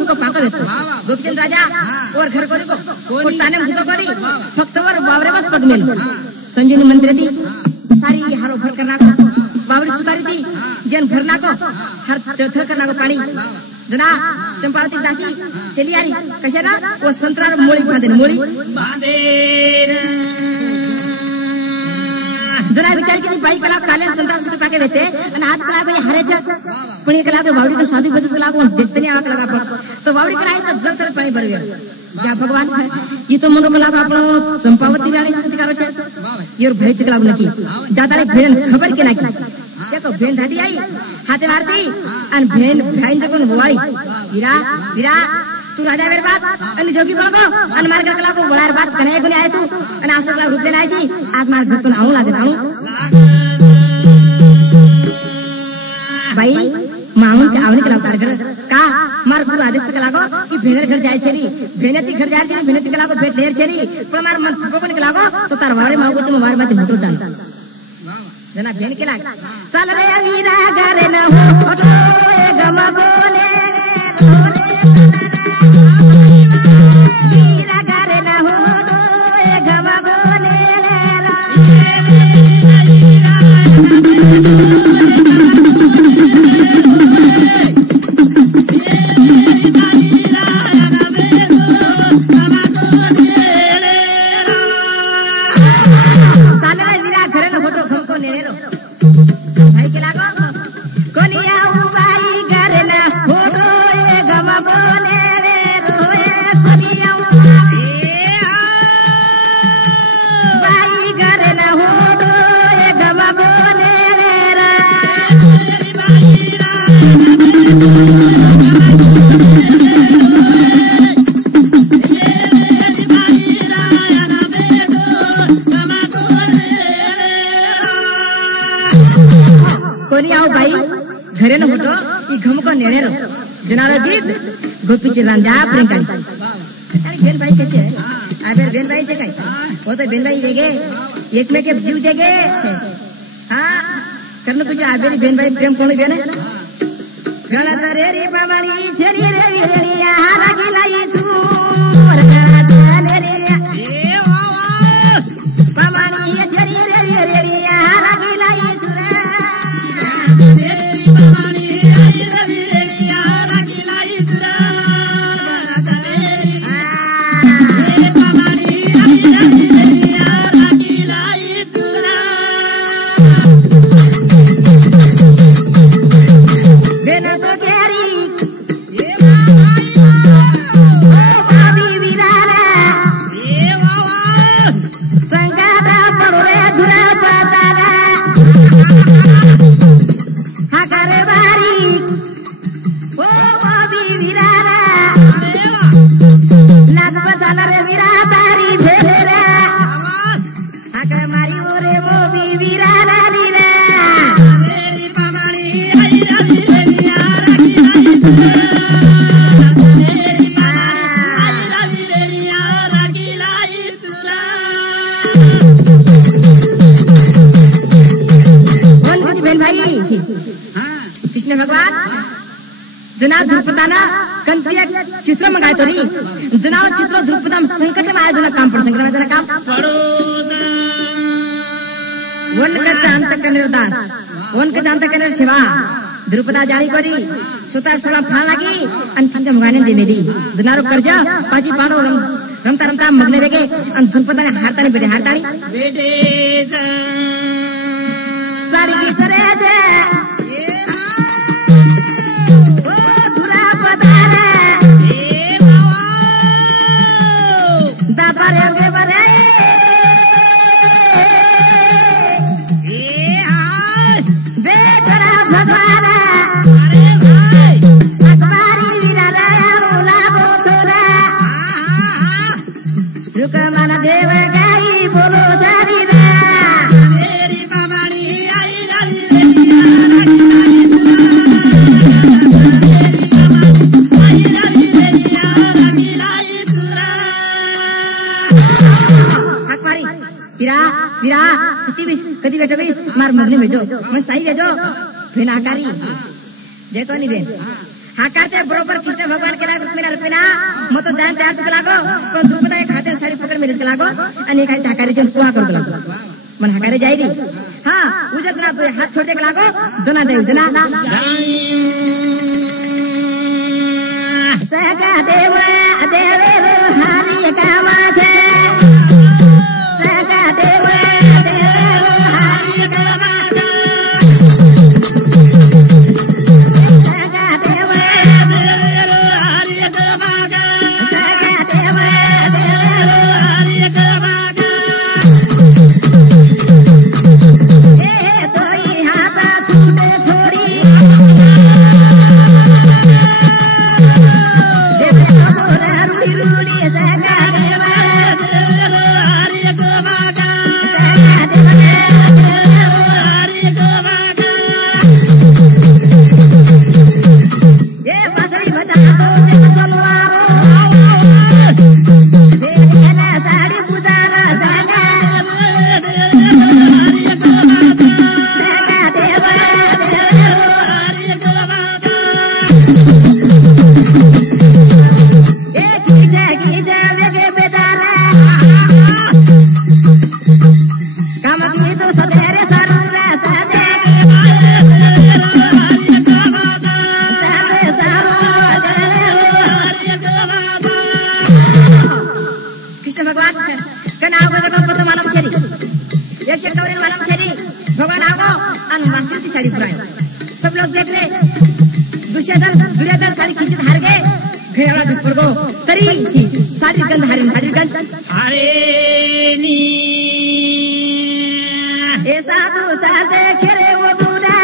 गोपीचंद राजा और घर को ताने घुसो करी फक्त वर बावरे मत पग मेल संजीवनी मंत्र दी सारी हारो भर करना को बावरी सुकारी दी जन भरना को हर थर करना को पानी जना चंपावती दासी चली आ रही कशा ना वो संतरा मोळी बांधे जरा विचार की बाई कला काले संतरा सुके पाके बेते आणि हात कला को हरेच्या पण एक कला को बावडी को शादी बदल कला को देखते नहीं आक लगा पर तो बावडी कला तो जर तर पानी भर गया क्या भगवान है ये तो मनो कला को आपण चंपावती राणी शक्ति करो छे योर भय चकला को नकी जाताले भेन खबर के नाकी देखो भेन दादी आई हाथे मारती अन भेन भाईन देखो वाली वीरा वीरा तू राजा वेर बात आणि जोगी बोलगो अन मार कर कला को बोलार बात कने गुने आए तू आणि आसो कला रूप ले नाही जी आज मार घर तो आऊ लागे आऊ भाई मांगून के आवने कला उतार कर का मार गुरु आदेश कला को कि भेनर घर जाय छेरी भेनेती घर जाय छेरी भेनेती कला को भेट लेर छेरी पण मार मन थको कोने कला को तो तार वारे मांगो तो मार बात मोटो चाल जना भेन के लाग चल रे वीरा घरे न हो तो गम बोले वीरा घरे न हो तो गम के लागो कोनिया उबाई करे ना होडो ए गम बोले रे रोए कोनिया उबाई करे ना होडो ए गम बोले रे रा कोनी आओ भाई घरे न होटो ई घम को नेने रो जनारो जीत गोपी चिरान जा प्रिंकाई अरे बेन भाई कैसे आबे बेन भाई से काई वो तो बेन भाई देगे एक में के जीव देगे हां करने कुछ आबे बेन भाई प्रेम कोनी बेन गला रे रे बाबानी छरी रे रे या रगिलाई छूर गला रे रे ए वावा बाबानी छरी रे रे या रगिलाई छूर कृष्ण भगवान जना ध्रुपदाना कंतिया चित्र मंगाए तो नहीं जना चित्र ध्रुपदाम संकट में आया जना काम पर संकट में जना काम वन का जानता का निर्दास वन का जानता का निर शिवा ध्रुपदा जारी करी सुतार सला फान लगी अन कृष्ण भगवान ने दे मेरी जनारो कर्जा पाजी पानो रमता रमता मगने बेगे अन ध्रुपदा ने हारता नहीं बेटे सारी की करे जे कदी बेटो बीस मार मगने भेजो मैं सही भेजो फिर आकारी देखो नहीं बेन हाकारते बरोबर कृष्ण भगवान के लाग रुपीना मैं तो जान तैयार चुका लागो पर ध्रुपदा के खाते साड़ी पकड़ मेरे के लागो अने खाई हाकारी जन कुआ कर लागो मन हाकारी जाई री हां उजत ना तो हाथ छोड़ दे के लागो जना दे जना सगा देव देवे हारी कामा छे सगा देव छोड़ी साड़ी बुराई सब लोग देख रहे दुर्योधन साड़ी खींचते हार गए घर वाला ढुक को तरी थी साड़ी गंध हारी गंध हरे नी ऐसा तू साथे खेरे वो दूरा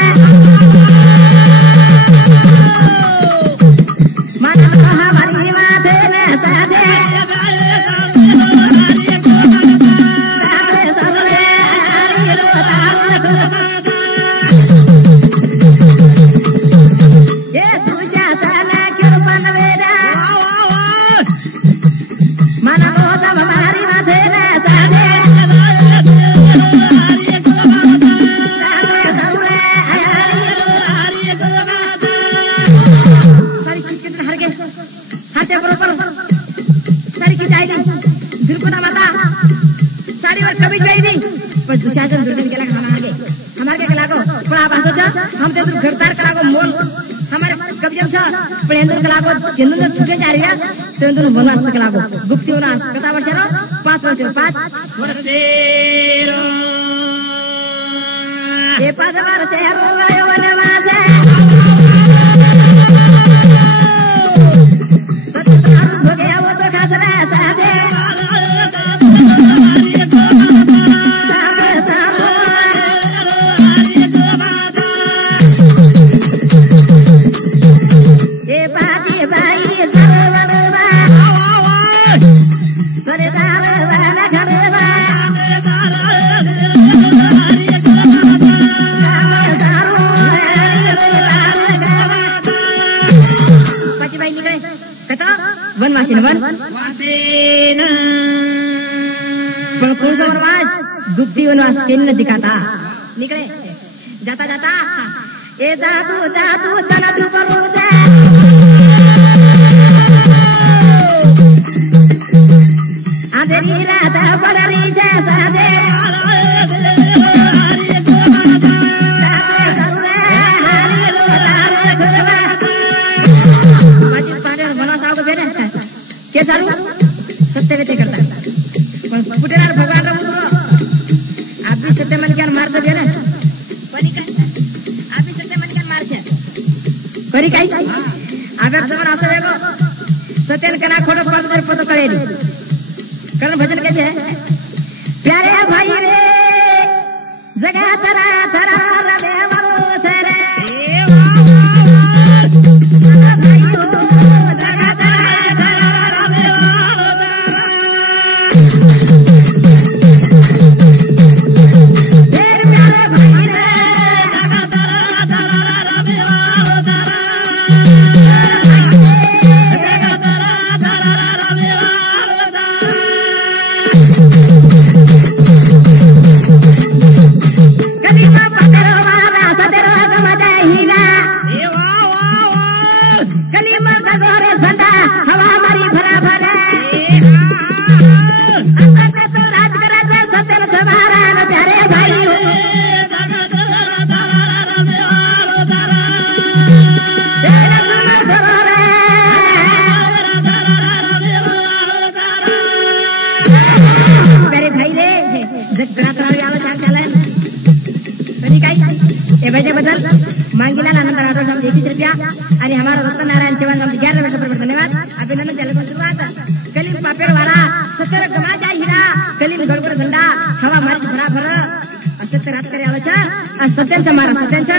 माना हमारी माथे ने साथे दुशासन दुर्गन के हमारे के लागो पण आप आसो छ हम ते घरदार करागो मोल हमारे कब्जम छ पण इंदुर के लागो जेंदुर छुटे जा रिया ते इंदुर वनास के लागो गुप्ती वनास कथा वर्षेरो 5 वर्षेरो ए 5 वर्षेरो आयो वनवास सत्तार हो गया वो तो खासरा साथे गुप्ती वनवास के न दिखाता निकले जाता जाता ए जादू तना तू करो से अंधेरी रात बदरी से सादे के सारू सत्य वेते करता पण फुटेनार भगवान रा उतरो आप भी सत्य मन ज्ञान मार दे रे पनी काय आप भी सत्य मन ज्ञान मार छे करी काय आगर जमन आसे वेगो सत्यन कना खोटो पर दर पतो कळेली करण भजन के छे प्यारे भाई रे जगा तरा तरा रे देवरो छे रे मांगीलाल आनंद राठोड साहब 21 रुपया आणि हमारा रतन नारायण चौहान साहब 11 रुपये पर धन्यवाद अभिनंदन चैनल पर शुरुआत कलीम पापेड़ वाला सत्तर गमा जाय हीरा कलीम गड़गड़ झंडा हवा मारी भरा भर असत्य रात करे आलो छ सत्यन से मारा सत्यन से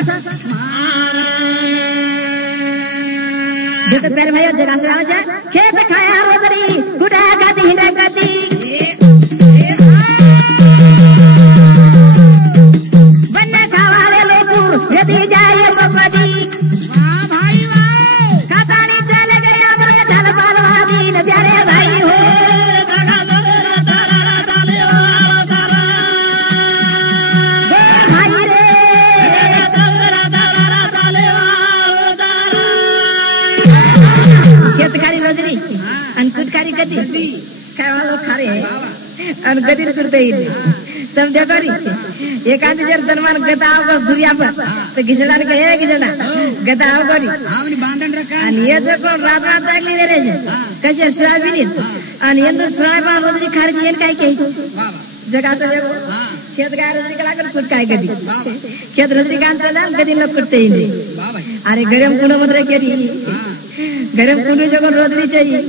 जगत प्यारे भाई जगा से आलो छ खेत खाया रोदरी गुडा गाती हिंडा गाती और गदीर करते ही समझा करी एकांत जर सन्मान गदा आवस दुरिया पर तो घिसडा के हे घिसडा गदा आव करी आमनी बांधन रखा आणि ये जो कोण रात रात लागली रे रे कशे सोयाबीन आणि यंदू सोयाबीन रोजरी खारजी येन काय काय जगाचं वेगो खेत गाय रजनीकांत कर कुटकाय गदी खेत रजनीकांत चला गदी लोग कुटते ही अरे गरम कुनो मत केरी गरम कुनो जगह रोजनी चाहिए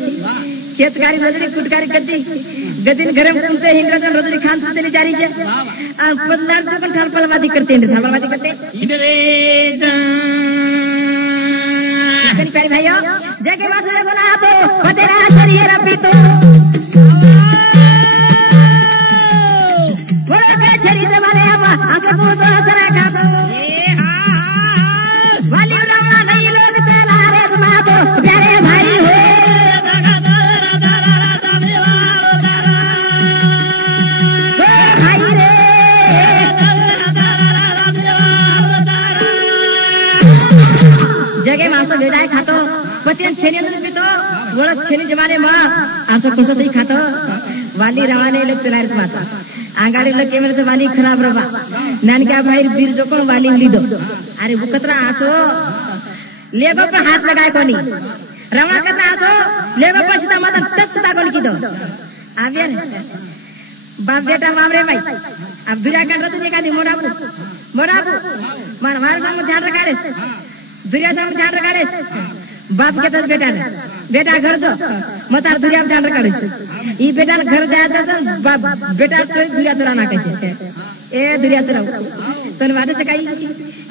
खेत गारी रोजनी कुटकारी गदी गदिन गरम कुनते हिंगरजन रोजनी खान सुतेली जारी छे और पदलार तो कन ठालपलवादी करते इंद्रे कनी प्यारे भाइयों जगे वासुदेव को ना तो तेरा शरीर रपीतो बोलो के शरीर वाले आवा आसे को सरा खातो वाली रामा नहीं लोग चला रे मा तो प्यारे भाई हो जगे मासो वेदाय खातो पतियन छेनी अंदर पितो गोळक छेनी जमाने मा आसो खुशो सही खातो वाली रावाने लोग चला रे माता आंगाड़ी लोग केमरे से वाली खराब रवा नान क्या भाई बीर जो कोन वाली लीदो अरे वो कतरा आसो लेगो पे हाथ लगाए कोनी रावणा कतरा आसो लेगो पे सीता माता टच सीता कोन की दो आवियर बाप बेटा मामरे भाई अब दुनिया का रत देखा दी मोड़ाबू मार संग ध्यान रखाड़े दुनिया संग ध्यान रखाड़े बाप के दस बेटा घर जो मतार दुनिया ध्यान रखाड़े ई बेटा घर जाता तो बाप बेटा तो दुनिया तोरा ना कहे ए दुनिया तोरा तन वादे से कही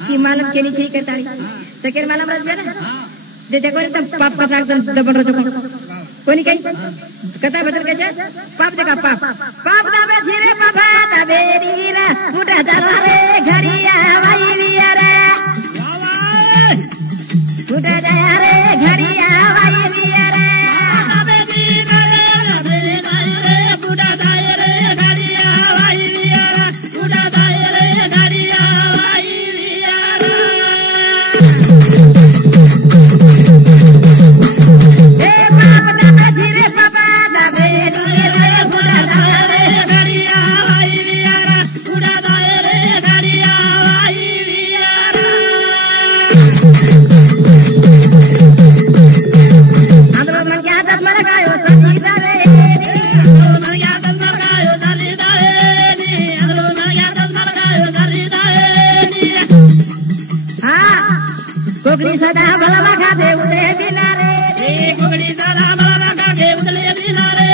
कि मालक केनी छी करतारी चकेर मालम रस बेना दे देखो रे तब पाप कथा दबन रचो कोनी कही कथा बदल के छे पाप देखा पाप दाबे छिरे पापा दाबे रीरा मुटा जानो रे घड़िया वाई विया रे मुटा जाया रे घड़िया वाई विया रे दाबे रीरा रे मुटा जाया रे घड़िया वाई विया रे मुटा जाया रे घड़िया वाई विया रे ए पाप दाबे छिरे पापा दाबे रीरा मुटा जाया रे घड़िया वाई विया रे मुटा जाया रे घड़िया वाई विया रे अंदर मन क्या दस मर गायो सजी जावे अंदर मन क्या दस मर गायो सजी जावे अंदर मन क्या दस मर गायो सजी जावे हां कोकड़ी सदा भला खाते उतरे दिनारे कोकड़ी सदा भला खाते उतरे दिनारे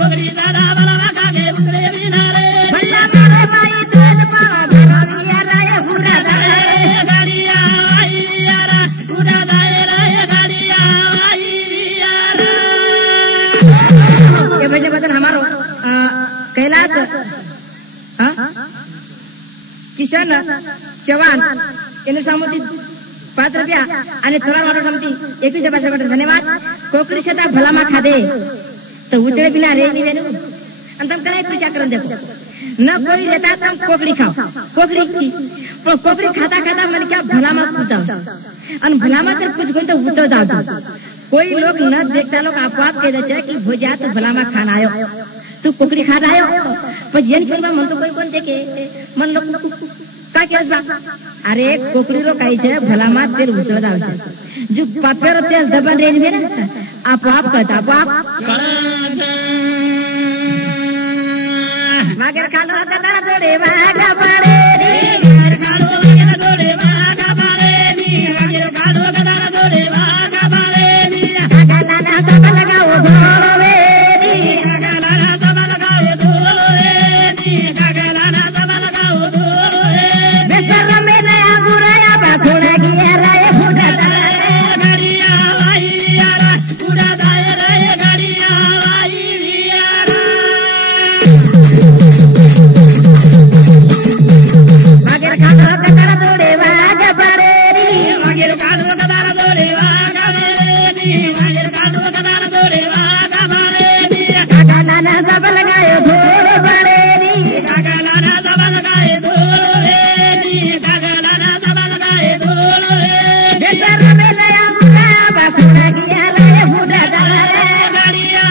कोकड़ी सदा भला खाते उतरे दिनारे भैया मेरे भाई ट्रेन पावा घड़िया रे पूरा दाए गाड़िया आई यारा पूरा दाए रे गाड़िया आई यारा ये भजन बदल हमारो कैलाश किशन चव्हाण इंद्र सामुती 5 रुपया आणि तोरा मारो समती 21 भाषा मध्ये धन्यवाद कोकड़ी सदा भला मा खादे तो उचड़े बिना रे नी वेनु आणि तुम कराय कृषा करन देखो न कोई रहता तुम कोकड़ी खाओ कोकड़ी की पण कोकड़ी खाता खाता मन क्या भला मा पूछाओ आणि भला मा तर कुछ कोई तो उतर जाओ कोई लोग न देखता लोग आप कह दे कि हो जा तो भला मा खाना आयो तू कोकड़ी खा आयो पर जन के मन तो कोई कोन देखे मन लोग का केस बा अरे कोकड़ी रो काई छे भला मा तेल उचड़ जाव छे जो पापेरो तेल दबन रेन में ना आप करता आप मागर खालो कदा जोड़े वागा पारे मागर खालो कदा जोड़े वागा पारे मागर खालो कदा जोड़े वागा पारे आगा लाना सब लगाओ धोलो रे आगा लाना सब लगाओ धोलो रे आगा लाना सब लगाओ धोलो रे बेसर में नया गुराया बाथोड़ा गिया रे फुटा रे गाड़िया वाई यारा फुटा रे गाड़िया वाई यारा मागर खालो कदा जोड़े वागा पारे मागर खालो कदा जोड़े वागा पारे मागर खालो कदा जोड़े वागा पारे आगा लाना सब लगायो धोलो पारे आगा लाना सब लगायो धोलो रे आगा लाना सब लगायो धोलो रे बेचारा में नया गुरा बाथोड़ा गिया रे फुटा रे गाड़िया